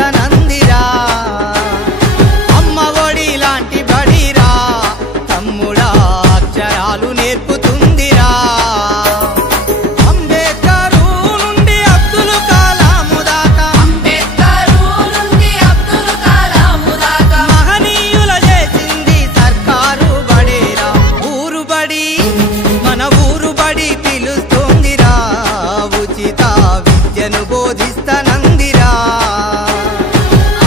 బోధిస్తనందిరా అమ్మ ఒడి లాంటి బడిరా తమ్ముడా అక్షరాలు నేర్పుతుందిరా అంబేద్కరు నుండి అబ్దుల్ కలాము దాకా మహనీయుల చేసింది సర్కారు బడేరా ఊరు బడి మన ఊరు బడి పిలుస్తోందిరా ఉచిత విద్యను బోధిస్తనందిరా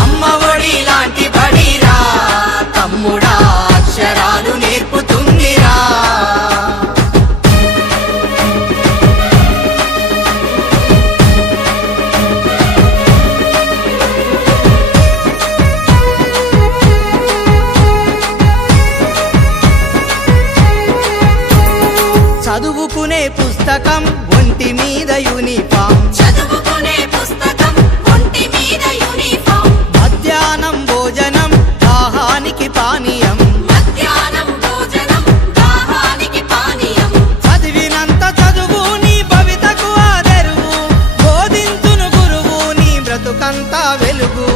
అమ్మ ఒడి లాంటి బడిరా తమ్ముడా అక్షరాలు నేర్పుతుందిరా చదువుకునే పుస్తకం ఒంటి మీద యూనిఫామ్ మధ్యాహ్నం భోజనం దాహానికి పానీయం చదివినంత చదువు నీ భవితకు ఆదరువు బోధించును గురువు నీ బ్రతుకంతా వెలుగు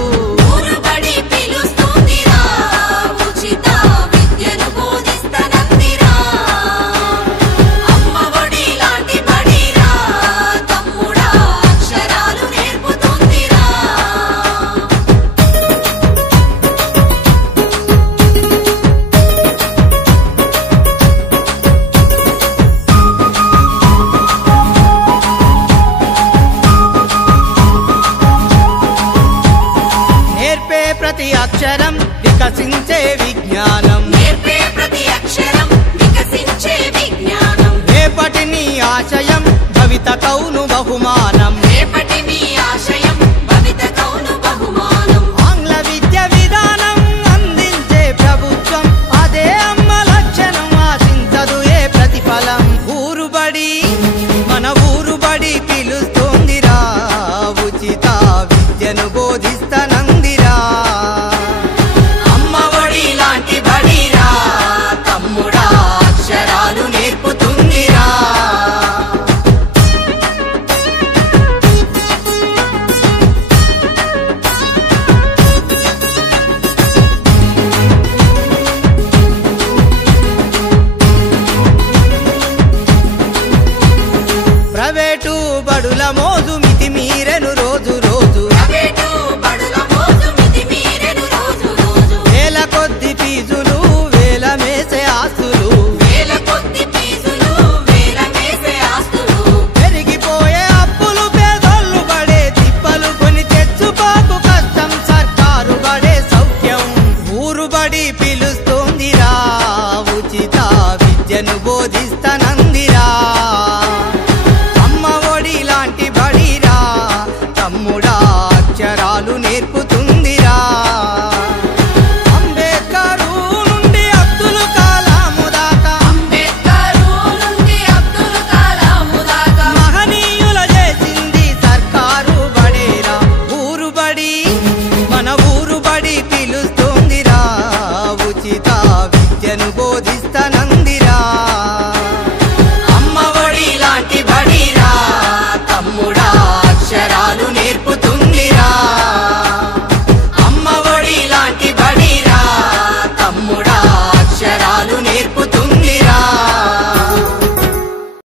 ప్రతి అక్షరం వికసించే విజ్ఞానం రేపటి నీ ఆశయం భవిత కౌను బహుమానం ఆంగ్ల విద్య విధానం అందించే ప్రభుత్వం అదే అమ్మ లక్షణం ఆశించదు ఏ ప్రతిఫలం ఊరు బడి మన ఊరు బడి పిలుస్తోందిరా ఉచిత విద్యను బోధిస్తనందిరా అమ్మ ఒడి లాంటి బడిరా తమ్ముడా అక్షరాలు నేర్పుతుందిరా ప్రైవేటు బడుల మోజు మితి మీరెను రోజు రోజు వేల కొద్ది ఫీజులు వేల మేసే ఆస్తులు పెరిగిపోయే అప్పులు పేదోళ్ళు పడే తిప్పలు కొని తెచ్చుకోకు కష్టం సర్కారు పడే సౌఖ్యం ఊరు బడి పిలుస్తోందిరా ఉచిత విద్యను బోధిస్తనందిరా అమ్మ ఒడి లాంటి బడిరా తమ్ముడా అక్షరాలు నేర్పుతుందిరా అంబేద్కరు నుండి అబ్దుల్ కలాము దాకా మహనీయుల చేసింది సర్కారు బడేరా ఊరు బడి మన ఊరు బడి పిలుస్తోందిరా ఉచిత విద్యను బోధిస్తనందిరా